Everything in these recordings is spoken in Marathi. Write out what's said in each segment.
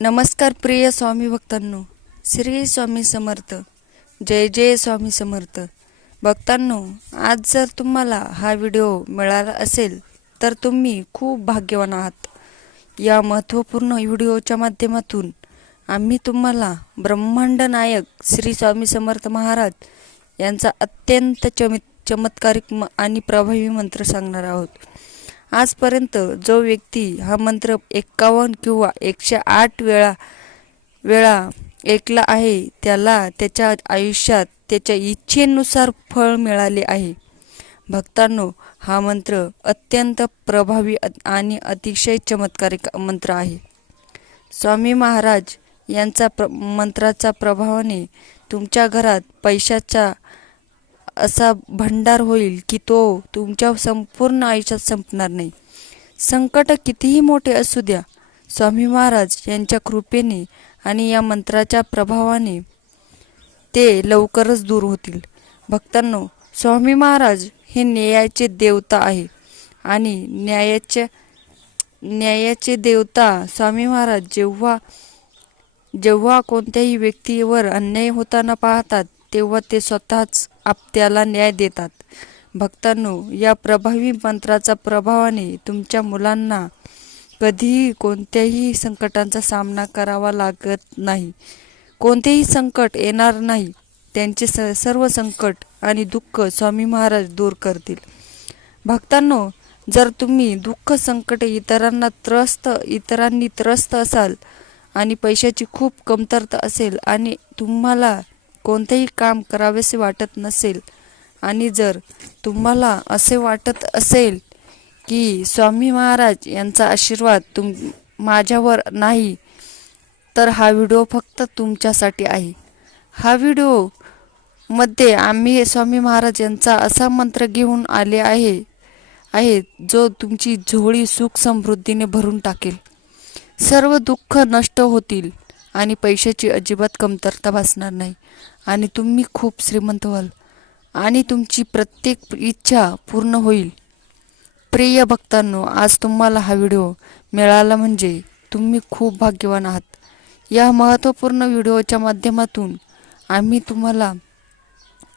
नमस्कार प्रिय स्वामी भक्तांनो श्री स्वामी समर्थ जय जय स्वामी समर्थ. भक्तांनो आज जर तुम्हाला हा व्हिडिओ मिळाला असेल तर तुम्ही खूप भाग्यवान आहात. या महत्त्वपूर्ण व्हिडिओच्या माध्यमातून आम्ही तुम्हाला ब्रह्मांड नायक श्री स्वामी समर्थ महाराज यांचा अत्यंत चमित चमत्कारिक म आणि प्रभावी मंत्र सांगणार आहोत. आजपर्यंत जो व्यक्ती हा मंत्र एक्कावन्न किंवा एकशे आठ वेळा वेळा ऐकला आहे त्याला त्याच्या आयुष्यात त्याच्या इच्छेनुसार फळ मिळाले आहे. भक्तांनो हा मंत्र अत्यंत प्रभावी आणि अतिशय चमत्कारिक मंत्र आहे. स्वामी महाराज यांचा प्र मंत्राच्या प्रभावाने तुमच्या घरात पैशाचा असा भंडार होईल की तो तुमच्या संपूर्ण आयुष्यात संपणार नाही. संकट कितीही मोठे असू द्या स्वामी महाराज यांच्या कृपेने आणि या मंत्राच्या प्रभावाने ते लवकरच दूर होतील. भक्तांनो स्वामी महाराज हे न्यायाचे देवता आहे आणि न्यायाच्या न्यायाचे देवता स्वामी महाराज जेव्हा जेव्हा कोणत्याही व्यक्तीवर अन्याय होताना पाहतात तेव्हा ते स्वतःच आपत्याला न्याय देतात. भक्तांनो या प्रभावी मंत्राचा प्रभावाने तुमच्या मुलांना कधीही कोणत्याही संकटांचा सामना करावा लागत नाही. कोणतेही संकट येणार नाही. त्यांचे स सर्व संकट आणि दुःख स्वामी महाराज दूर करतील. भक्तांनो जर तुम्ही दुःख संकट इतरांना त्रस्त इतरांनी त्रस्त असाल आणि पैशाची खूप कमतरता असेल आणि तुम्हाला कोणतेही काम करावेसे वाटत नसेल. आणि जर तुम्हाला असे वाटत असेल की स्वामी महाराज यांचा आशीर्वाद तुम माझ्यावर नाही तर हा व्हिडिओ फक्त तुमच्यासाठी आहे. हा व्हिडिओमध्ये आम्ही स्वामी महाराज यांचा असा मंत्र घेऊन आले आहे आहे जो तुमची झोळी सुख समृद्धीने भरून टाकेल. सर्व दुःख नष्ट होतील आणि पैशाची अजिबात कमतरता भासणार नाही. आणि तुम्ही खूप श्रीमंत व्हाल. आणि तुमची प्रत्येक इच्छा पूर्ण होईल. प्रिय भक्तांनो आज तुम्हाला हा व्हिडिओ मिळाला म्हणजे तुम्ही खूप भाग्यवान आहात. या महत्त्वपूर्ण व्हिडिओच्या माध्यमातून आम्ही तुम्हाला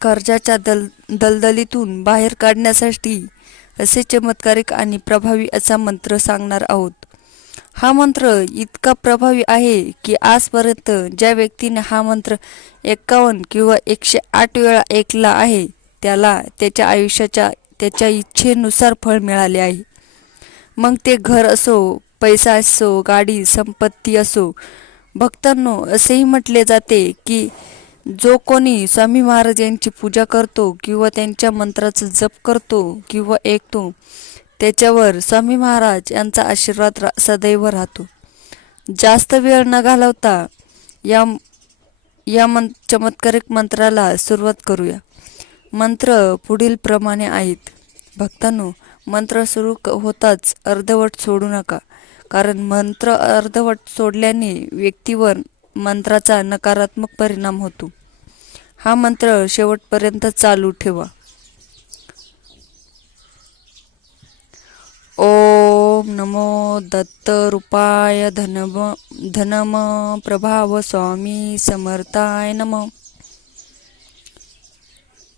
कर्जाच्या दल दलदलीतून बाहेर काढण्यासाठी असे चमत्कारिक आणि प्रभावी असा मंत्र सांगणार आहोत. हा मंत्र इतका प्रभावी आहे की आजपर्यंत ज्या व्यक्तीने हा मंत्र एक्कावन्न किंवा एकशे आठ वेळा ऐकला आहे त्याला त्याच्या आयुष्याच्या त्याच्या इच्छेनुसार फळ मिळाले आहे. मग ते घर असो पैसा असो गाडी संपत्ती असो भक्तांनो असेही म्हटले जाते की जो कोणी स्वामी महाराज यांची पूजा करतो किंवा त्यांच्या मंत्राचा जप करतो किंवा ऐकतो त्याच्यावर स्वामी महाराज यांचा आशीर्वाद रा सदैव राहतो. जास्त वेळ न घालवता या या मं चमत्कारिक मंत्राला सुरुवात करूया. मंत्र पुढील प्रमाणे आहेत. भक्तांनो मंत्र सुरू क- होताच अर्धवट सोडू नका. कारण मंत्र अर्धवट सोडल्याने व्यक्तीवर मंत्राचा नकारात्मक परिणाम होतो. हा मंत्र शेवटपर्यंत चालू ठेवा ओम नमो दत्तरूपाय धनम धनम प्रभाव स्वामी समर्थाय नम।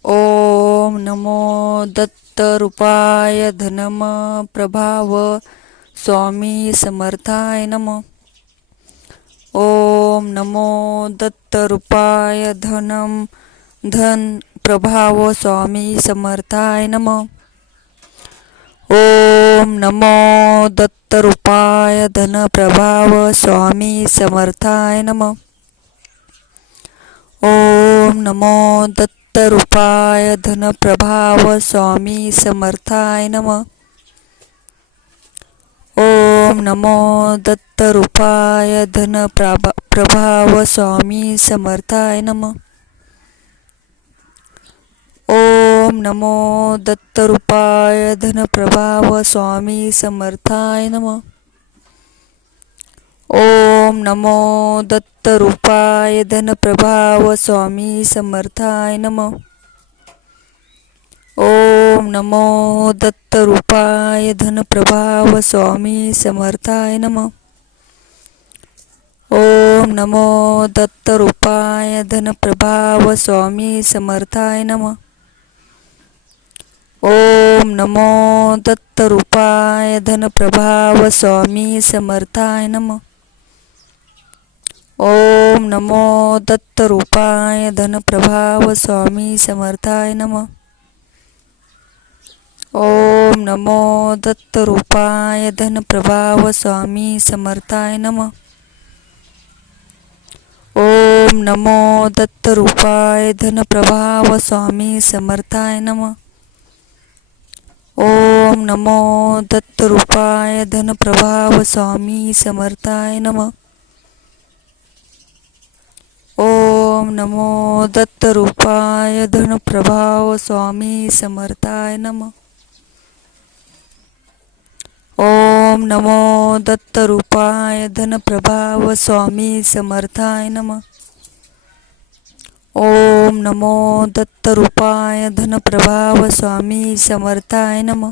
ओम नमो दत्तरूपाय धनम प्रभाव स्वामी समर्थाय नम। ओम नमो दत्तरूपाय धनम धन प्रभाव स्वामी समर्थाय नम। ओम नमो दत्तरूपाय धनप्रभाव धन प्रभाव स्वामी समर्थाय नम। ओम नमो दत्तरूपाय धनप्रभाव धन प्रभाव स्वामी समर्थाय नम। ओम नमो दत्तरूपाय धनप्रभा धन प्रभा प्रभाव स्वामी समर्थाय नम। ओम नमो दत्तरूपाय धनप्रभाव स्वामी समर्थाय नम। ओम नमो दत्तरूपाय धनप्रभाव स्वामी समर्थाय नम। ओम नमो दत्तरूपाय धनप्रभाव स्वामी समर्थाय नम। नमो दत्तरूपाय धनप्रभाव स्वामी समर्थाय नम। ओम नमो दत्तरूपाय धनप्रभाव स्वामी समर्थाय नम। ओम नमो दत्तरूपाय धनप्रभाव स्वामी समर्थाय नम। ओम नमो दत्तरूपाय धनप्रभाव स्वामी समर्थाय नम। ओम नमो दत्तरूपाय धनप्रभाव स्वामी समर्थाय नम। ओम नमो दत्तरूपाय धनप्रभाव स्वामी समर्थाय नम। ओम नमो दत्तरूपाय धनप्रभाव स्वामी समर्थाय नम। ओम नमो दत्तरूपाय धनप्रभाव स्वामी समर्थाय नम। ओम नमो दत्तरूपाय धनप्रभाव स्वामी समर्थाय नम।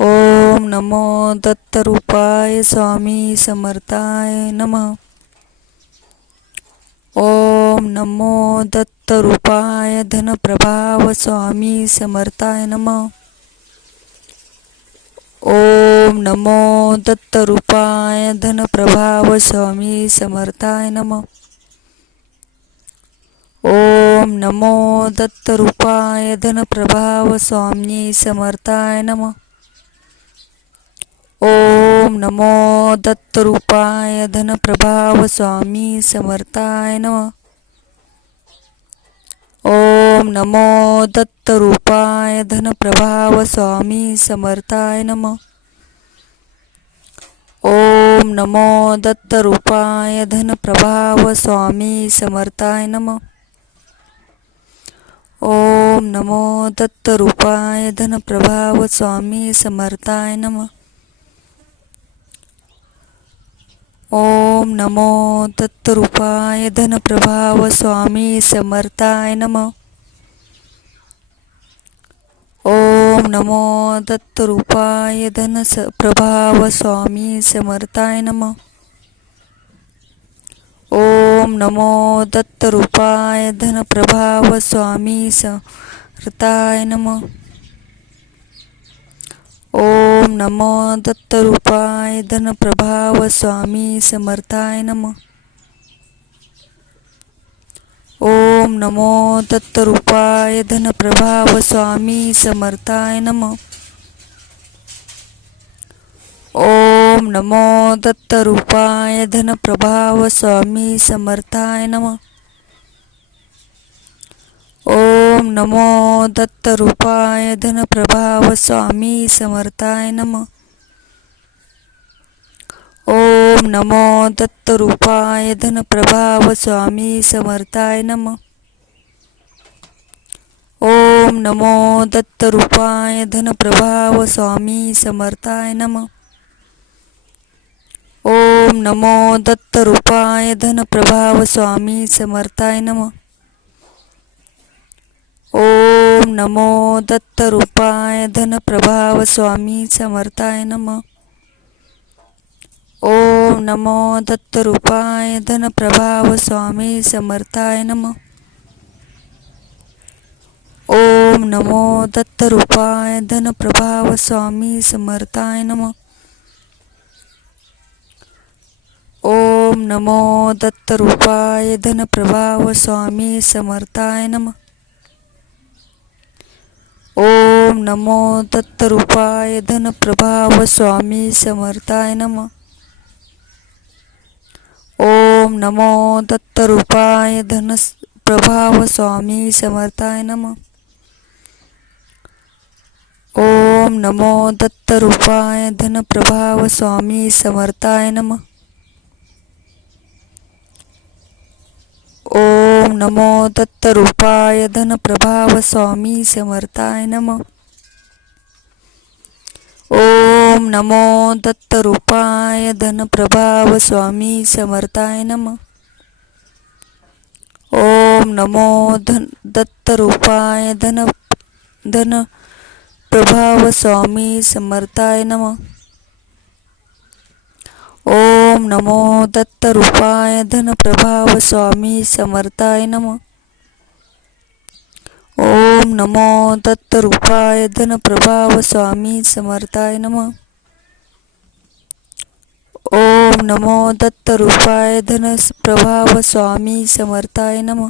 ओम नमो दत्तरूपाय स्वामी समर्थाय नमः। ओम नमो दत्तरूपाय धनप्रभाव स्वामी समर्थाय नमः। ओम नमो दत्तरूपाय धनप्रभाव स्वामी समर्थाय नम। ओम नमो दत्तरूपाय धनप्रभाव स्वामी समर्थाय नम। ओम नमो दत्तरूपाय धनप्रभाव स्वामी समर्थाय नम। ओम नमो दत्तरूपाय धनप्रभाव स्वामी समर्थाय नम। ओम नमो दत्तरूपाय धनप्रभाव स्वामी समर्थाय नमः। ओम नमो दत्तरूपाय धनप्रभाव स्वामी समर्थाय नम। ओम नमो दत्तरूपाय धनप्रभाव स्वामी समर्थाय नम। ओम नमो दत्तरूपाय धन प्रभाव स्वामी समर्थाय नमः। ओम नमो दत्तरूपाय धनप्रभाव स्वामी समर्थाय नमः। ओम नमो दत्तरूपाय धनप्रभाव स्वामी समर्थाय नम। ओम नमो दत्तरूपाय धनप्रभाव स्वामी समर्थाय नमः। ओम नमो दत्तरूपाय धनप्रभाव स्वामी समर्थाय नम। ओम नमो दत्तरूपाय धनप्रभाव स्वामी समर्थाय नम। ओम नमो दत्तरूपाय धनप्रभाव स्वामी समर्थाय नम। ओम नमो दत्तरूपाय धनप्रभाव स्वामी समर्थाय नम। ओम नमो दत्तरूपाय धनप्रभाव स्वामी समर्थाय नम। ओम नमो दत्तरूपाय धनप्रभाव स्वामी समर्थाय नम। ओम नमो दत्तरूपाय धनप्रभाव स्वामी समर्थाय नम। ओम नमो दत्तरूपाय धनप्रभाव स्वामी समर्थाय नमः। ओम नमो दत्तरूपाय धनप्रभाव स्वामी समर्थाय नम. ओम नमो दत्तरूपाय धनप्रभाव स्वामी समर्थाय नम. ओम नमो दत्तरूपाय धन प्रभाव स्वामी समर्थाय नम. ओम नमो दत्तरूपाय धनप्रभाव स्वामी समर्थाय नमः. ओम नमो दत्तरूपाय धनप्रभाव स्वामी समर्थाय नमः। ओम नमो दत्तरूपाय धनप्रभाव स्वामी समर्थाय नम। ओम नमो धन दत्तरूपाय धन धन प्रभाव स्वामी समर्थाय नमः। ओम नमो दत्तरूपाय धनप्रभाव स्वामी समर्थाय नम। ओम नमो दत्तरूपाय धनप्रभाव स्वामी समर्थाय नम। ओम नमो दत्तरूपाय धनप्रभाव स्वामी समर्थाय नम।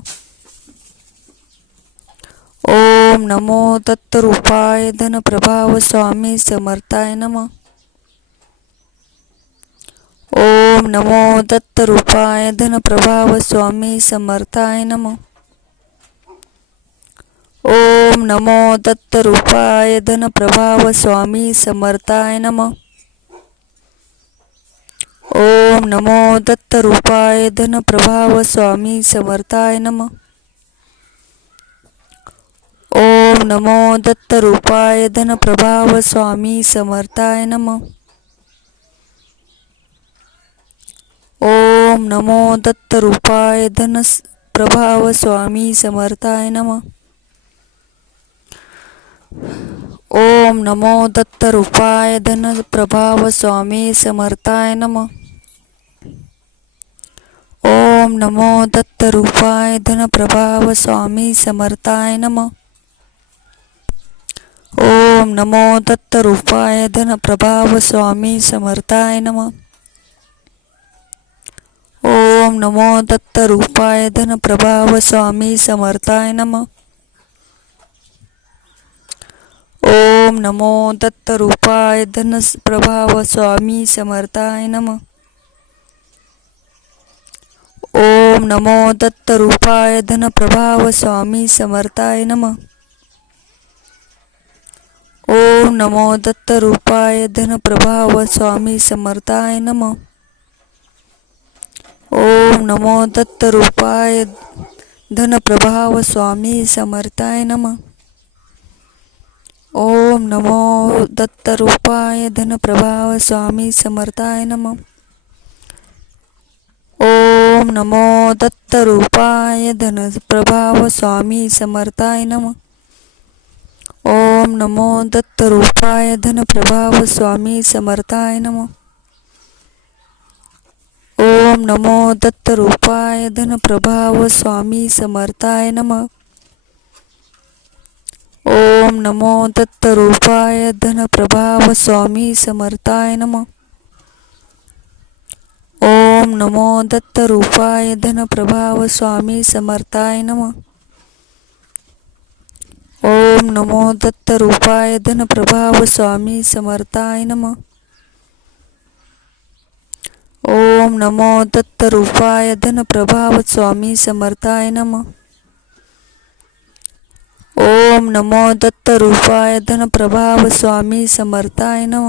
ओम नमो दत्तरूपाय धनप्रभाव स्वामी समर्थाय नम। ओम नमो दत्तरूपाय धनप्रभाव स्वामी समर्थाय नम। ओम नमो दत्तरूपाय धनप्रभाव स्वामी समर्थाय नम। ओम नमो दत्तरूपाय धनप्रभाव स्वामी समर्थाय नम। ओम नमो दत्तरूपाय धनप्रभाव स्वामी समर्थाय नम। ओम नमो दत्तरूपाय धन प्रभाव स्वामी समर्थाय नम। ओम नमो दत्तरूपाय धन प्रभाव स्वामी समर्थाय नम। ओम नमो दत्तरूपाय धन प्रभाव स्वामी समर्थाय नम। ओम नमो दत्तरूपाय धन प्रभाव स्वामी समर्थाय नम। ओम नमो दत्तरूपाय धन प्रभाव स्वामी समर्थाय नम। ओम नमो दत्तरूपाय धन प्रभाव स्वामी समर्थाय नम। ओम नमो दत्तरूपाय धन प्रभाव स्वामी समर्थाय नम। ओम नमो दत्तरूपाय धन प्रभाव स्वामी समर्थाय नम। ओम नमो दत्तरूपाय धनप्रभाव स्वामी समर्थाय नम। ओम नमो दत्तरूपाय धनप्रभाव स्वामी समर्थाय नम। ओम नमो दत्तरूपाय धनप्रभाव स्वामी समर्थाय नम। ओम नमो दत्तरूपाय धनप्रभाव स्वामी समर्थाय नम। ओम नमो दत्तरूपाय धन प्रभाव स्वामी समर्थाय नम. ओम नमो दत्तरूपाय धन प्रभाव स्वामी समर्थाय नम. ओम नमो दत्तरूपाय धन प्रभाव स्वामी समर्थाय नम. ओम नमो दत्तरूपाय धन प्रभाव स्वामी समर्थाय नम. ओम नमो दत्तरूपाय धन प्रभाव स्वामी समर्थाय नम। ओम नमो दत्तरूपाय धन प्रभाव स्वामी समर्थाय नम।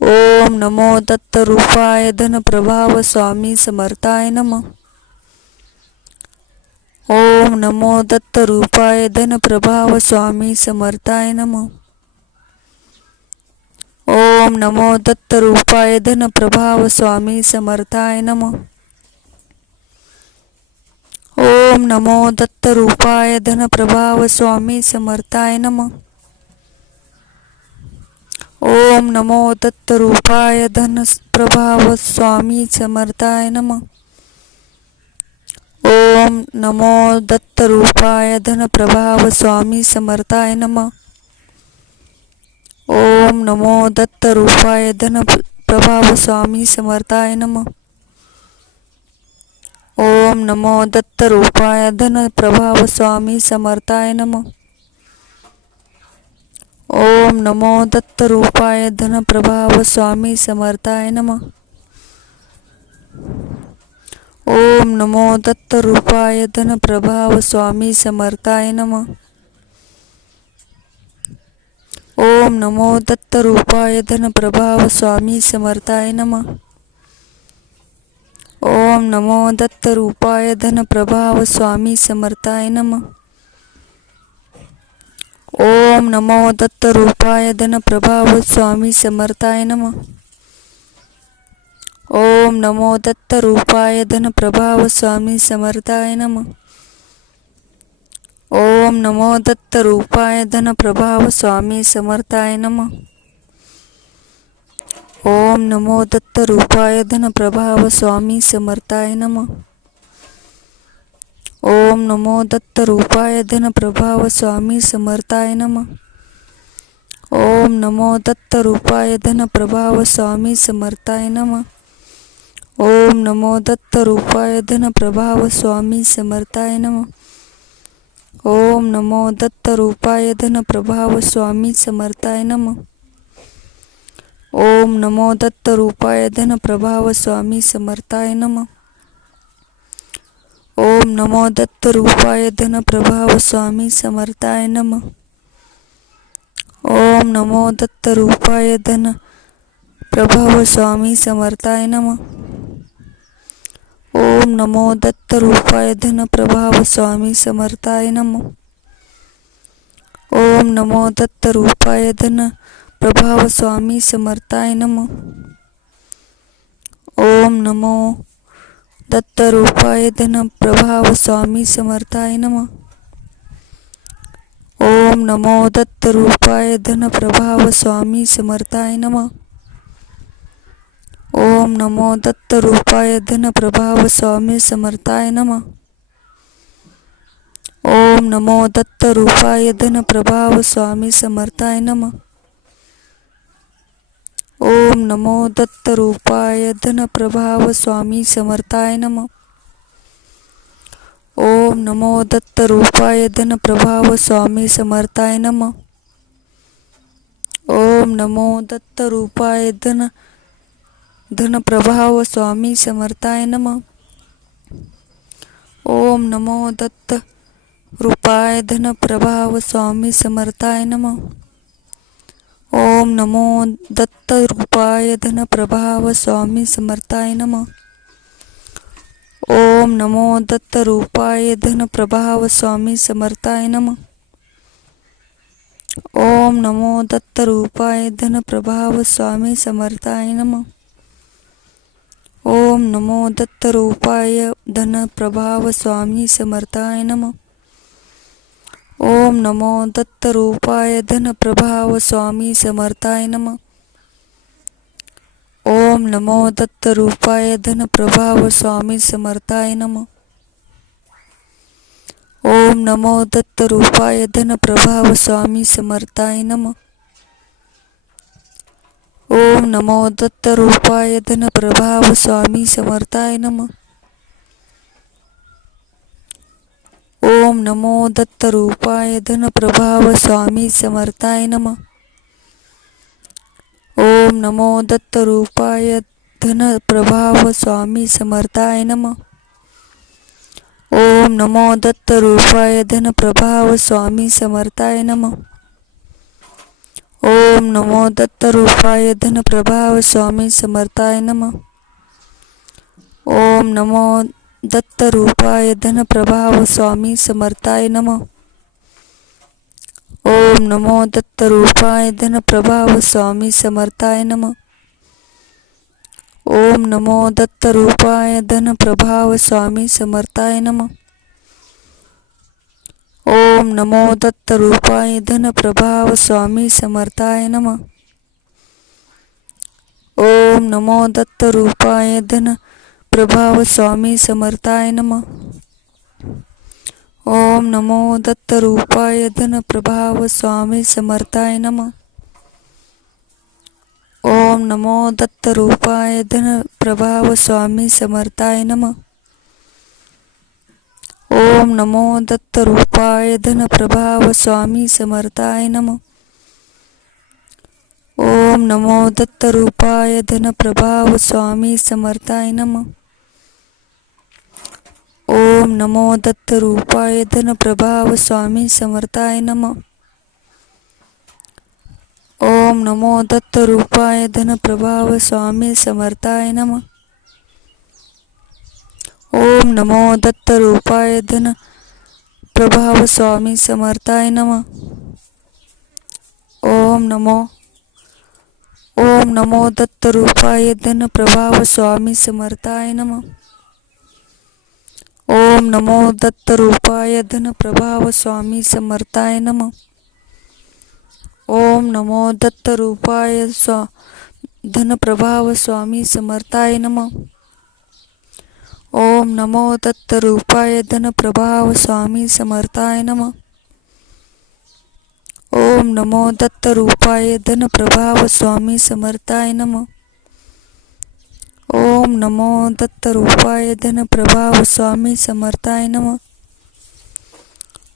ओम नमो दत्तरूपाय धन प्रभाव स्वामी समर्थाय नम। ओम नमो दत्तरूपाय धन प्रभाव स्वामी समर्थाय नम। ओम नमो दत्तरूपाय धन प्रभाव स्वामी समर्थाय नम। ओम नमो दत्तरूपाय धन प्रभाव स्वामी समर्थाय नम। ओम नमो दत्तरूपाय धन प्रभाव स्वामी समर्थाय नम। ओम नमो दत्तरूपाय धन प्रभाव स्वामी समर्थाय नम। ओम नमो दत्तरूपाय धन प्रभाव स्वामी समर्थाय नम। ओम नमो दत्तरूपाय धन प्रभाव स्वामी समर्थाय नम। ओम नमो दत्तरूपाय धन प्रभाव स्वामी समर्थाय नम। ओम नमो दत्तरूपाय धन प्रभाव स्वामी समर्थाय नम। ओम नमो दत्तरूपाय धन प्रभाव स्वामी समर्थाय नम। ओम नमो दत्तरूपाय धन प्रभाव स्वामी समर्थाय नम। ओम नमो दत्तरूपाय धन प्रभाव स्वामी समर्थाय नम। ओम नमो दत्तरूपाय धन प्रभाव स्वामी समर्थाय नम। ओम नमो दत्तरूपाय धन प्रभाव स्वामी समर्थाय नम। ओम नमो दत्त रूपाय धन प्रभाव स्वामी समर्थाय नम। ओम नमो दत्त रूपाय धन प्रभाव स्वामी समर्थाय नम। ओम नमो दत्त रूपाय धन प्रभाव स्वामी समर्थाय नम। ओम नमो दत्त रूपाय धन प्रभाव स्वामी समर्थाय नम। ओम नमो दत्त रूपाय धन प्रभाव स्वामी समर्थाय नम ओम नमो दत्त रूपाय धन प्रभाव स्वामी समर्थाय नम ओम नमो दत्त रूपाय धन प्रभाव स्वामी समर्थाय नम ओम नमो दत्त रूपाय धन प्रभाव स्वामी समर्थाय नम ओम नमो दत्तरूपाय धनप्रभाव धन प्रभाव स्वामी समर्थाय नम। ओम नमो दत्तरूपाय धन प्रभाव स्वामी समर्थाय नम। ओम नमो दत्तरूपाय धन प्रभाव स्वामी समर्थाय नम। ओम नमो दत्तरूपाय धन प्रभाव स्वामी समर्थाय नमः। ओम नमो दत्त रूपाय धन प्रभाव स्वामी समर्थाय नम। ओम नमो दत्त रूपाय धन प्रभाव स्वामी समर्थाय नम। ओम नमो दत्त रूपाय धन प्रभाव स्वामी समर्थाय नम। ओम नमो दत्त रूपाय धन प्रभाव स्वामी समर्थाय नम। ओम नमो दत्त रूपाय धन धन प्रभाव स्वामी समर्थाय नम। ओम नमो दत्त रूपाय धन प्रभाव स्वामी समर्थाय नम। ओम नमो दत्त रूपाय धन प्रभाव स्वामी समर्थाय नम। ओम नमो दत्त रूपाय धन प्रभाव स्वामी समर्थाय नम। ओम नमो दत्त रूपाय धन प्रभाव स्वामी समर्थाय नम। ॐ नमो दत्त रूपाय धन प्रभाव स्वामी समर्थाय नम। ओम नमो दत्त रूपाय धन प्रभाव स्वामी समर्थाय नम। ओम नमो दत्त रूपाय धन प्रभाव स्वामी समर्थाय नम। ओम नमो दत्त रूपाय धन प्रभाव स्वामी समर्थाय नम। ओम नमो दत्त रूपाय धन प्रभाव स्वामी समर्थाय नम। ओम नमो दत्त रूपाय धन प्रभाव स्वामी समर्थाय नम। ओम नमो दत्त रूपाय धन प्रभाव स्वामी समर्थाय नम। ओम नमो दत्त रूपाय धन प्रभाव स्वामी समर्थाय नम। ओम नमो दत्तरूपाय धन प्रभाव स्वामी समर्थाय नम। ओम नमो दत्तरूपाय धन प्रभाव स्वामी समर्थाय नम। ओम नमो दत्तरूपाय धन प्रभाव स्वामी समर्थाय नम। ओम नमो दत्तरूपाय धन प्रभाव स्वामी समर्थाय नम। ओम नमो दत्त रूपाय धन प्रभाव स्वामी समर्थाय नम। ओम नमो दत्त रूपाय धन प्रभाव स्वामी समर्थाय नम। ओम नमो दत्त रूपाय धन प्रभाव स्वामी समर्थाय नम। ओम नमो दत्त रूपाय धन प्रभाव स्वामी समर्थाय नम। ओम नमो दत्त रूपाय धन प्रभाव स्वामी समर्थाय नम। ओम नमो दत्तरूपाय रूपाय धन प्रभाव स्वामी समर्थाय नम। ओम नमो दत्त रूपाय धन प्रभाव स्वामी समर्थाय नम। ओम नमो दत्तरूपाय रूपाय धन प्रभाव स्वामी समर्थाय नम। ओम नमो दत्त रूपाय धन प्रभाव स्वामी समर्थाय नम। ओम नमो ओम नमो दत्त रूपाय धन प्रभाव स्वामी समर्थाय नम। ओम नमो दत्त रूपाय धन प्रभाव स्वामी समर्थाय नम। ओम नमो दत्त रूपाय स्वा धनप्रभाव स्वामी समर्थाय नम। ओम नमो दत्तरूपाय धनप्रभाव स्वामी समर्थाय नम। ओम नमो दत्तरूपाय धनप्रभाव स्वामी समर्थाय नम। ओम नमो दत्तरूपाय धनप्रभाव स्वामी समर्थाय नम।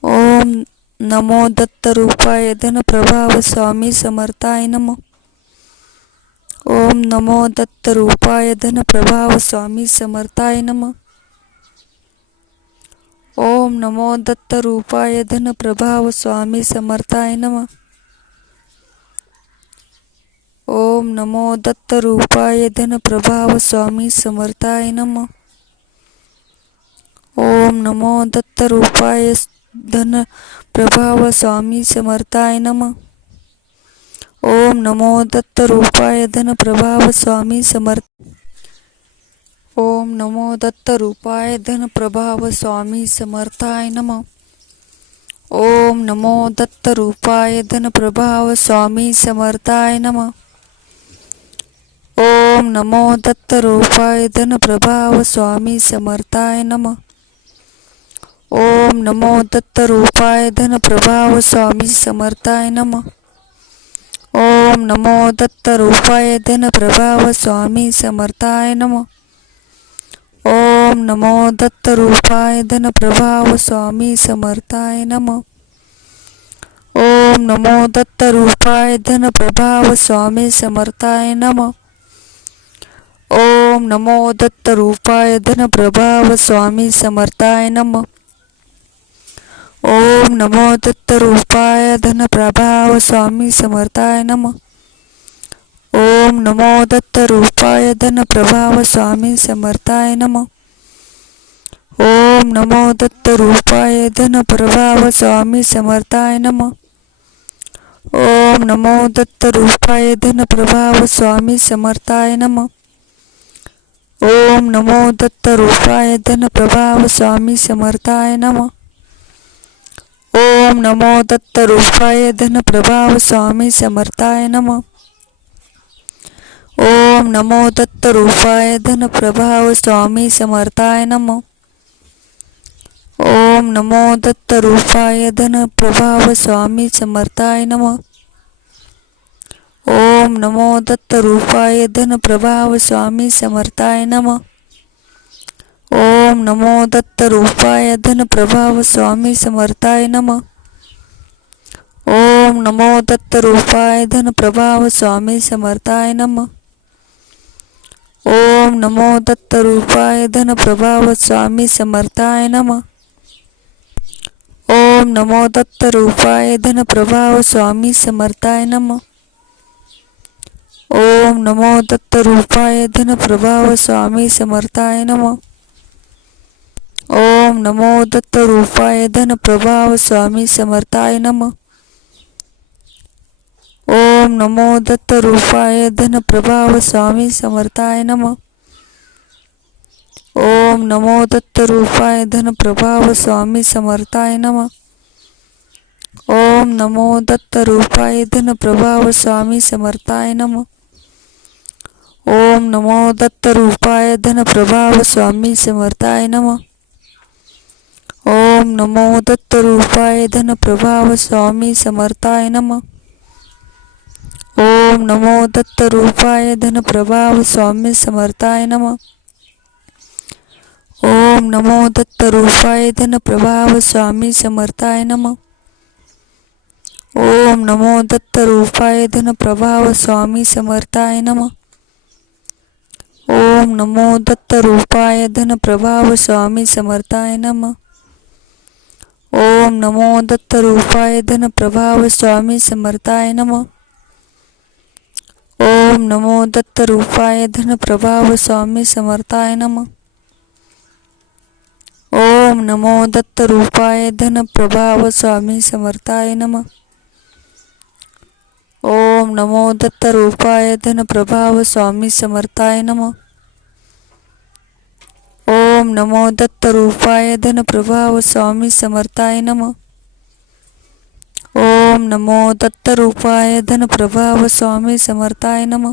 ओम नमो दत्तरूपाय धनप्रभाव स्वामी समर्थाय नम। ओम नमो दत्तरूपाय धनप्रभाव स्वामी समर्थाय नम। ओम नमो दत्तरूपाय धनप्रभाव स्वामी समर्थाय नम। ओम नमो दत्तरूपाय धनप्रभाव स्वामी समर्थाय नम। ओम नमो दत्तरूपाय धनप्रभाव स्वामी समर्थाय नम। ओम नमो दत्तरूपाय धनप्रभाव स्वामी समर्थ। ओम नमो धन प्रभाव स्वामी समर्थाय नम। ओम नमो दत्तरूपाय धनप्रभाव स्वामी समर्थाय नम। ओम नमो दत्तरूपाय धनप्रभाव स्वामी समर्थाय नम। ओम नमो धन प्रभाव स्वामी समर्थाय नम। ओम नमो दत्तरूपाय धनप्रभाव स्वामी समर्थाय नम। ओम नमो दत्तरूपाय धनप्रभाव स्वामी समर्थाय नम। ओम नमो दत्तरूपाय धनप्रभाव स्वामी समर्थाय नम। ओम नमो दत्तरूपाय धनप्रभाव स्वामी समर्थाय नम। ओम नमो दत्तरूपाय धनप्रभाव स्वामी समर्थाय नम. ओम नमो दत्तरूपाय धनप्रभाव स्वामी समर्थाय नम. ओम नमो दत्तरूपाय धनप्रभाव स्वामी समर्थाय नम. ओम नमो दत्तरूपाय धनप्रभाव स्वामी समर्थाय नम. ओम नमो दत्तरूपाय धनप्रभाव स्वामी समर्थाय नम. ओम नमो दत्तरूपाय धनप्रभाव स्वामी समर्थाय नम। ओम नमो दत्तरूपाय धनप्रभाव स्वामी समर्थाय नम। ओम नमो दत्तरूपाय धनप्रभाव स्वामी समर्थाय नम। ओम नमो दत्तरूपाय धनप्रभाव स्वामी समर्थाय नम। ओम नमो दत्तरूपाय धनप्रभाव स्वामी समर्थाय नम। ओम नमो दत्तरूपाय धनप्रभाव स्वामी समर्थाय नम। ओम नमो धन प्रभाव स्वामी समर्थाय नम। ओम नमो दत्तरूपाय धनप्रभाव स्वामी समर्थाय नम। ओम नमो दत्तरूपाय धनप्रभाव स्वामी समर्थाय नम। ओम नमो धन प्रभाव स्वामी समर्थाय नम। ओम नमो धन प्रभाव स्वामी समर्थाय नम। ओम नमो धन प्रभाव स्वामी समर्थाय नम। ओम नमो धन प्रभाव स्वामी समर्थाय नम। ओम नमो धन प्रभाव स्वामी समर्थाय नम। ओम नमो दत्तरूपाय धनप्रभाव स्वामी समर्थाय नम। ओम नमो दत्तरूपाय धनप्रभाव स्वामी समर्थाय नम। ओम नमो दत्तरूपाय धनप्रभाव स्वामी समर्थाय नम। ओम नमो दत्तरूपाय धनप्रभाव स्वामी समर्थाय नम। ओम नमो दत्तरूपाय धनप्रभाव स्वामी समर्थाय नम। ओम नमो दत्तरूपाय धनप्रभाव स्वामी समर्थाय नम। ओम नमो दत्तरूपाय धनप्रभाव स्वामी समर्थाय नम। ओम नमो दत्तरूपाय धनप्रभाव स्वामी समर्थाय नम। ओम नमो दत्तरूपाय धनप्रभाव स्वामी समर्थाय नम। ओम नमो दत्तरूपाय धनप्रभाव स्वामी समर्थाय नम। ओम नमो दत्तरूपाय धनप्रभाव स्वामी समर्थाय नम।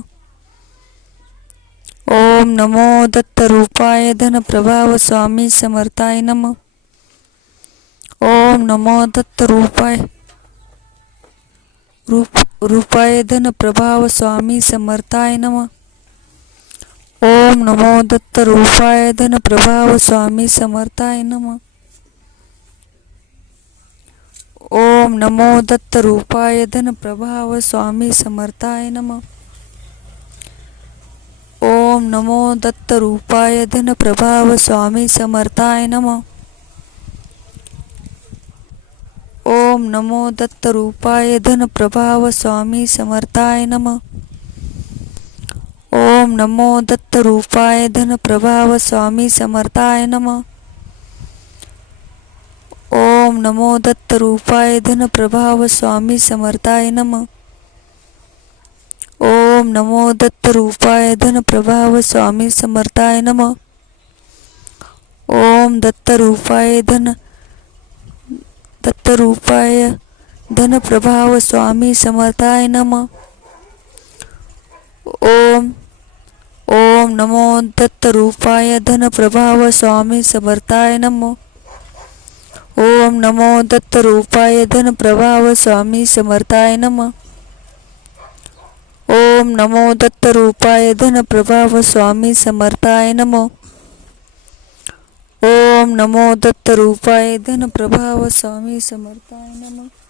ओम नमो दत्तरूपाय धनप्रभाव स्वामी समर्थाय नम। ओम नमो दत्तरूपाय रूप रूपाय धनप्रभाव स्वामी समर्थाय नम। ओम नमो धन प्रभाव स्वामी समर्थाय नम। ओम नमो धन प्रभाव स्वामी समर्थाय नम। ओम नमो धन प्रभाव स्वामी समर्थाय नम। ओम नमो दत्त रूपाय धन प्रभाव स्वामी समर्थाय नम। ओम नमो दत्तरूपाय धनप्रभाव स्वामी समर्थाय नम। ओम नमो दत्तरूपाय धनप्रभाव स्वामी समर्थाय नम। ओम नमो दत्तरूपाय धनप्रभाव स्वामी समर्थाय नम। ओम दत्तरूपाय धन दत्तरूपाय धनप्रभाव स्वामी समर्थाय नम। ओम ओम नमो दत्तरूपाय धनप्रभाव स्वामी समर्थाय नमो। ओम नमो दत्तरूपाय धनप्रभाव स्वामी समर्थाय नम। ओम नमो दत्तरूपाय धनप्रभाव स्वामी समर्थाय नमो। ओम नमो दत्तरूपाय धनप्रभाव स्वामी समर्थाय नमः।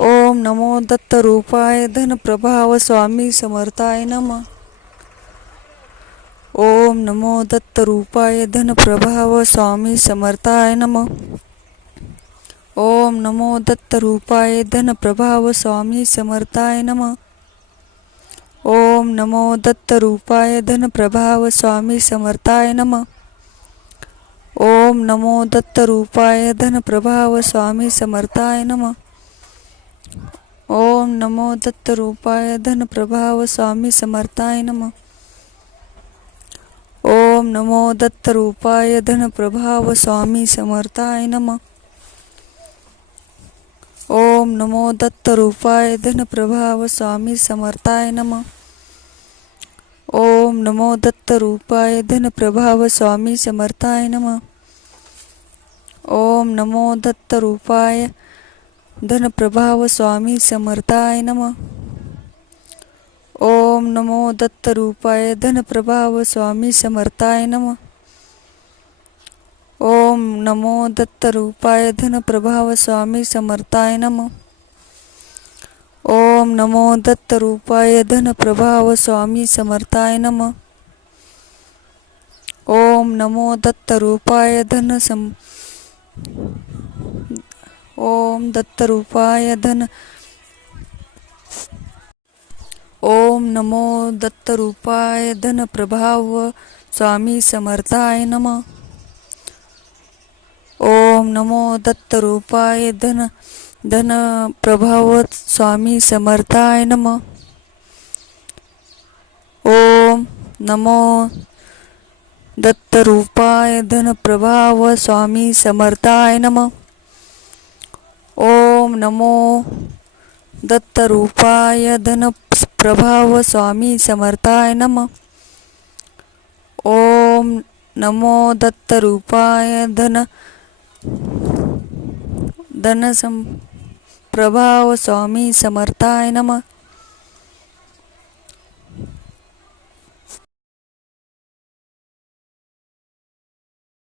ओम नमो दत्तरूपाय धनप्रभाव स्वामी समर्थाय नम. ओम नमो दत्तरूपाय धनप्रभाव स्वामी समर्थाय नम. ओम नमो दत्तरूपाय धनप्रभाव स्वामी समर्थाय नम. ओम नमो दत्तरूपाय धनप्रभाव स्वामी समर्थाय नम. ओम नमो दत्तरूपाय धनप्रभाव स्वामी समर्थाय नम. ओम नमो दत्तरूपाय धनप्रभाव स्वामी समर्थाय नम. ओम नमो दत्तरूपाय धनप्रभाव स्वामी समर्थाय नम. ओम नमो दत्तरूपाय धनप्रभाव स्वामी समर्थाय नम. ओम नमो दत्तरूपाय धनप्रभाव स्वामी समर्थाय नम. ओम नमो दत्तरूपाय धनप्रभाव स्वामी समर्थाय नम। ओम नमो दत्तरूपाय धनप्रभाव स्वामी समर्थाय नम। ओम नमो दत्तरूपाय धनप्रभाव स्वामी समर्थाय नम। ओम नमो दत्तरूपाय धनप्रभाव स्वामी समर्थाय नम। ओम नमो दत्तरूपाय धन सम ओम दत्तरूपाय धन। ओम नमो दत्तरूपाय धनप्रभाव स्वामी समर्थाय नम। ओम नमो दत्तरूपाय धन धन प्रभाव स्वामी समर्थाय नम। ओम नमो दत्तरूपाय धन प्रभाव स्वामी समर्थाय नम। ओम नमो दत्तरूपाय धन प्रभाव स्वामी समर्थाय नम। ओम नमो दत्तरूपाय धन धन सम प्रभाव स्वामी समर्थाय नमः।